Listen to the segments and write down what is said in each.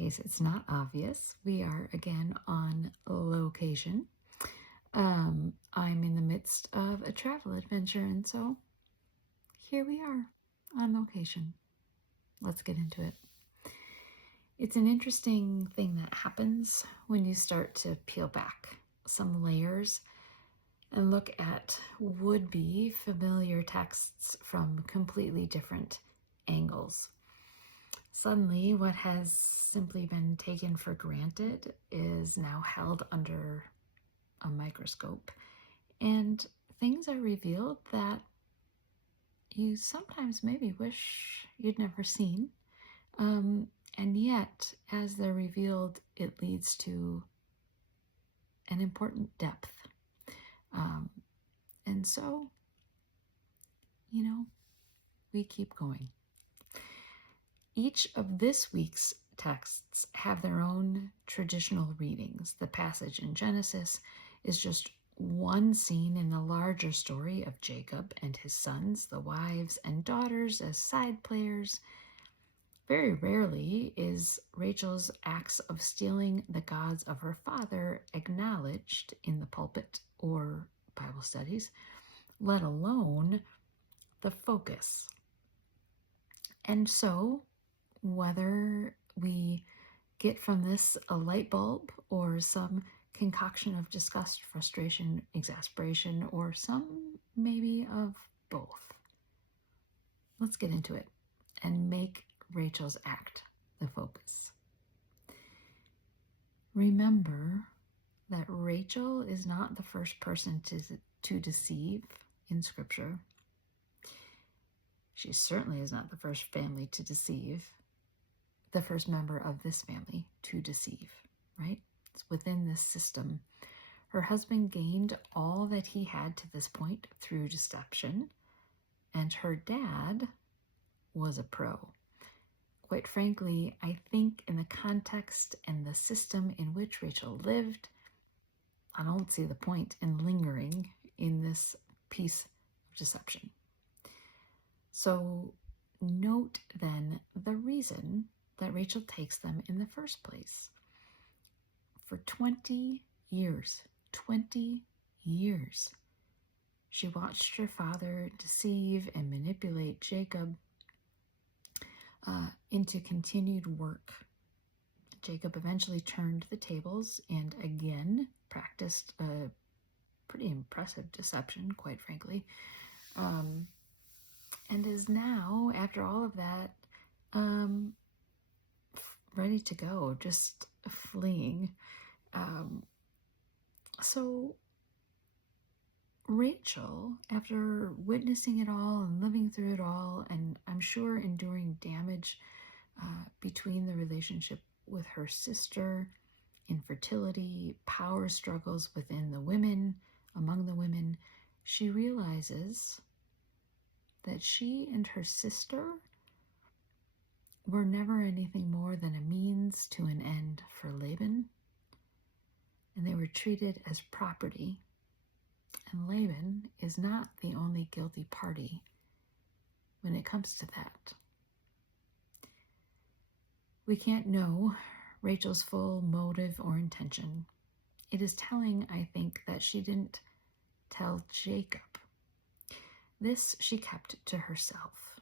case it's not obvious, we are again on location. I'm in the midst of a travel adventure, and so here we are on location. Let's get into it. It's an interesting thing that happens when you start to peel back some layers and look at would-be familiar texts from completely different angles. Suddenly, what has simply been taken for granted is now held under a microscope, and things are revealed that you sometimes maybe wish you'd never seen. And yet, as they're revealed, it leads to an important depth. And so, we keep going. Each of this week's texts have their own traditional readings. The passage in Genesis is just one scene in the larger story of Jacob and his sons, the wives and daughters as side players. Very rarely is Rachel's acts of stealing the gods of her father acknowledged in the pulpit or Bible studies, let alone the focus. And so, whether we get from this a light bulb or some concoction of disgust, frustration, exasperation, or some maybe of both, let's get into it and make Rachel's act the focus. Remember that Rachel is not the first person to deceive in Scripture. She certainly is not the first family to deceive, the first member of this family to deceive, right? It's within this system. Her husband gained all that he had to this point through deception, and her dad was a pro. Quite frankly, I think in the context and the system in which Rachel lived, I don't see the point in lingering in this piece of deception. So note then the reason that Rachel takes them in the first place. For 20 years, she watched her father deceive and manipulate Jacob into continued work. Jacob eventually turned the tables and again practiced a pretty impressive deception, quite frankly, and is now, after all of that, ready to go, just fleeing. So Rachel, after witnessing it all and living through it all, and I'm sure enduring damage between the relationship with her sister, infertility, power struggles within the women, among the women, she realizes that she and her sister were never anything more than a means to an end for Laban, and they were treated as property. And Laban is not the only guilty party when it comes to that. We can't know Rachel's full motive or intention. It is telling, I think, that she didn't tell Jacob. This she kept to herself.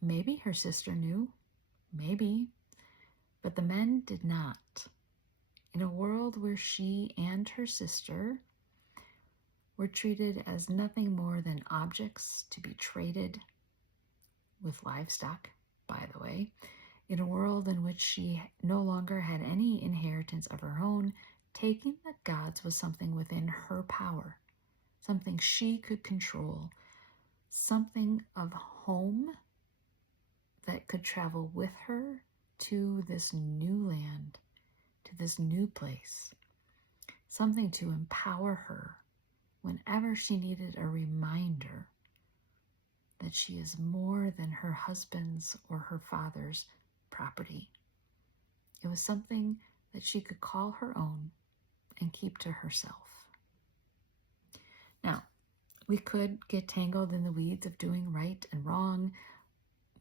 Maybe her sister knew, maybe, but the men did not. In a world where she and her sister were treated as nothing more than objects to be traded with livestock, by the way, in a world in which she no longer had any inheritance of her own, taking the gods was something within her power, something she could control, something of home that could travel with her to this new land, to this new place, something to empower her whenever she needed a reminder that she is more than her husband's or her father's property. It was something that she could call her own and keep to herself. Now, we could get tangled in the weeds of doing right and wrong,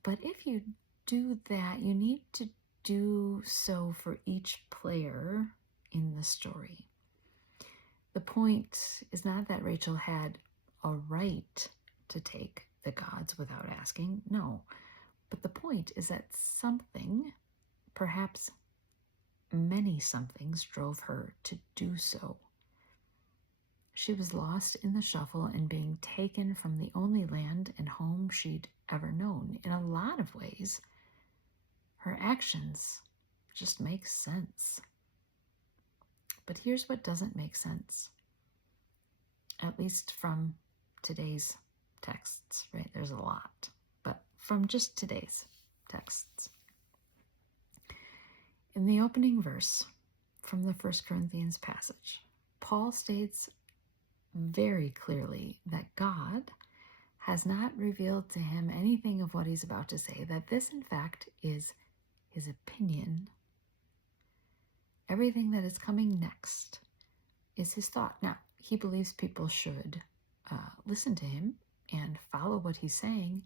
but if you do that, you need to do so for each player in the story. The point is not that Rachel had a right to take the gods without asking, no. But the point is that something, perhaps many somethings, drove her to do so. She was lost in the shuffle and being taken from the only land and home she'd ever known. In a lot of ways, her actions just make sense. But here's what doesn't make sense, at least from today's texts, right? There's a lot, but from just today's texts. In the opening verse from the 1 Corinthians passage, Paul states very clearly that God has not revealed to him anything of what he's about to say, that this, in fact, is his opinion. Everything that is coming next is his thought. Now, he believes people should listen to him and follow what he's saying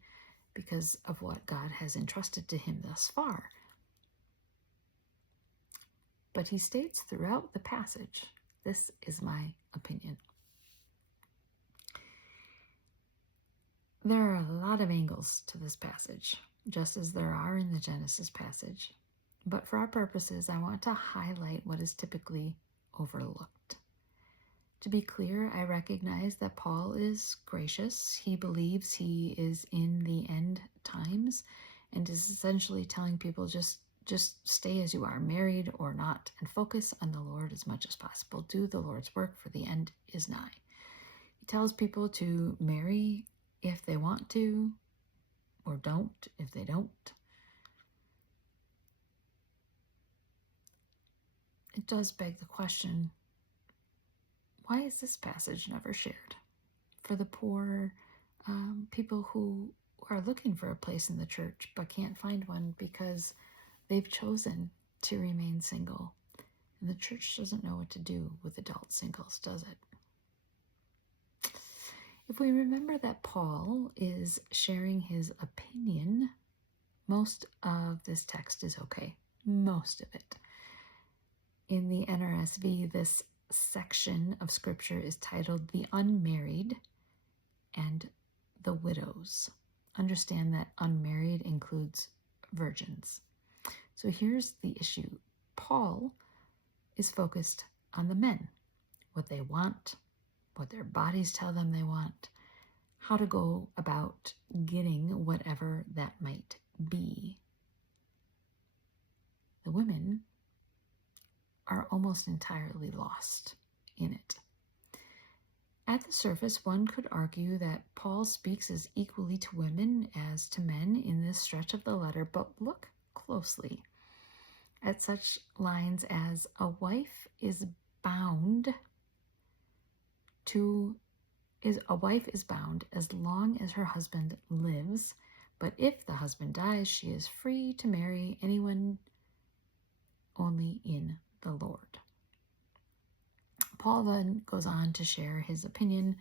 because of what God has entrusted to him thus far. But he states throughout the passage, this is my opinion. There are a lot of angles to this passage, just as there are in the Genesis passage. But for our purposes, I want to highlight what is typically overlooked. To be clear, I recognize that Paul is gracious. He believes he is in the end times and is essentially telling people just stay as you are, married or not, and focus on the Lord as much as possible. Do the Lord's work, for the end is nigh. He tells people to marry if they want to, or don't if they don't. It does beg the question, why is this passage never shared? For the poor, people who are looking for a place in the church but can't find one because they've chosen to remain single. And the church doesn't know what to do with adult singles, does it? If we remember that Paul is sharing his opinion, most of this text is okay. Most of it. In the NRSV, this section of scripture is titled The Unmarried and the Widows. Understand that unmarried includes virgins. So here's the issue. Paul is focused on the men, what they want, what their bodies tell them they want, how to go about getting whatever that might be. The women are almost entirely lost in it. At the surface, one could argue that Paul speaks as equally to women as to men in this stretch of the letter, but look closely at such lines as a wife is bound as long as her husband lives, but if the husband dies, she is free to marry anyone only in the Lord. Paul then goes on to share his opinion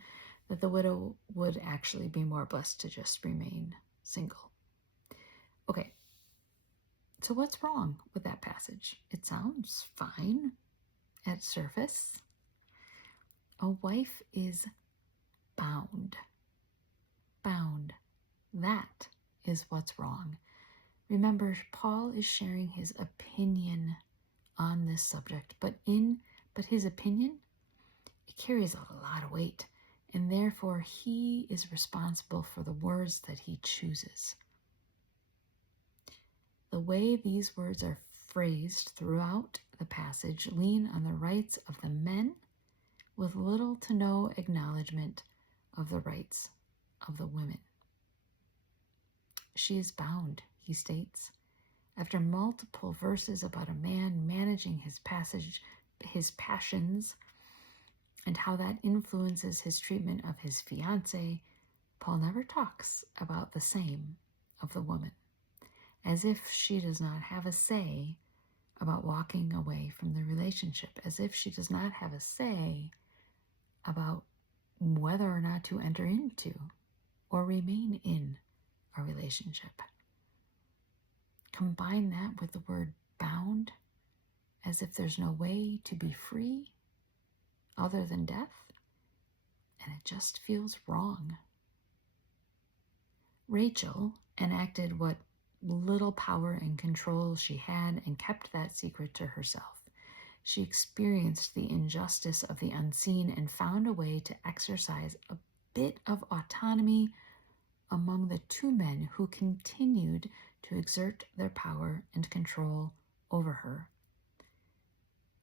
that the widow would actually be more blessed to just remain single. Okay, so what's wrong with that passage? It sounds fine at surface. A wife is bound. Bound. That is what's wrong. Remember, Paul is sharing his opinion on this subject, but his opinion, it carries a lot of weight, and therefore he is responsible for the words that he chooses. The way these words are phrased throughout the passage lean on the rights of the men with little to no acknowledgement of the rights of the women. She is bound, he states, after multiple verses about a man managing his passions, and how that influences his treatment of his fiancée. Paul never talks about the same of the woman, as if she does not have a say about walking away from the relationship, as if she does not have a say about whether or not to enter into or remain in a relationship. Combine that with the word as if there's no way to be free other than death, and it just feels wrong. Rachel enacted what little power and control she had and kept that secret to herself. She experienced the injustice of the unseen and found a way to exercise a bit of autonomy among the two men who continued to exert their power and control over her.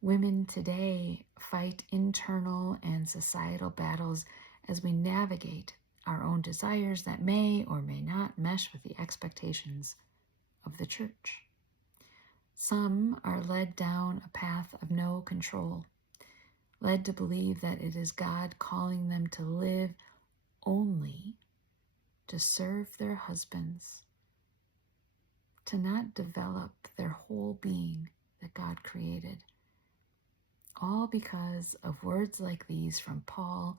Women today fight internal and societal battles as we navigate our own desires that may or may not mesh with the expectations of the church. Some are led down a path of no control, led to believe that it is God calling them to live only to serve their husbands, to not develop their whole being that God created. All because of words like these from Paul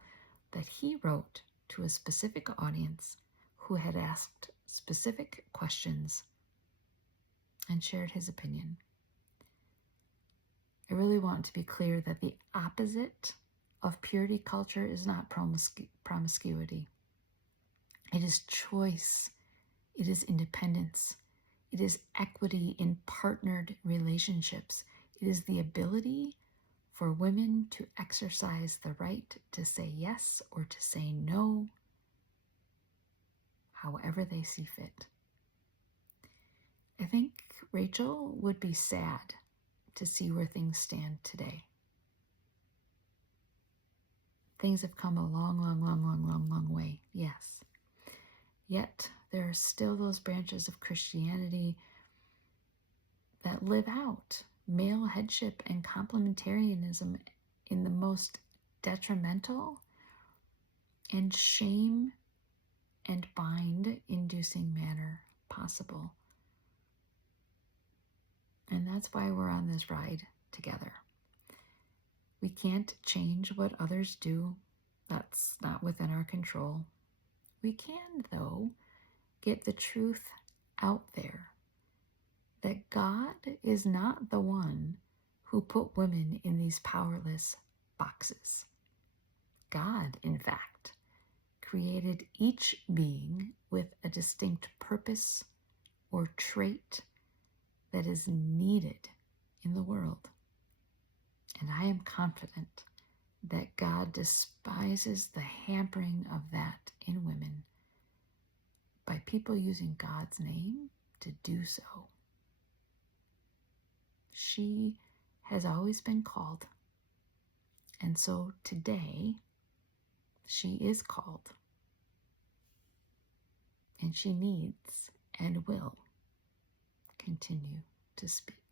that he wrote to a specific audience who had asked specific questions and shared his opinion. I really want to be clear that the opposite of purity culture is not promiscuity. It is choice. It is independence. It is equity in partnered relationships. It is the ability for women to exercise the right to say yes or to say no, however they see fit. I think Rachel would be sad to see where things stand today. Things have come a long way, yes. Yet there are still those branches of Christianity that live out male headship and complementarianism in the most detrimental and shame and bind inducing manner possible. And that's why we're on this ride together. We can't change what others do. That's not within our control. We can, though, get the truth out there that God is not the one who put women in these powerless boxes. God, in fact, created each being with a distinct purpose or trait that is needed in the world. And I am confident that God despises the hampering of that in women by people using God's name to do so. She has always been called, and so today she is called, and she needs and will continue to speak.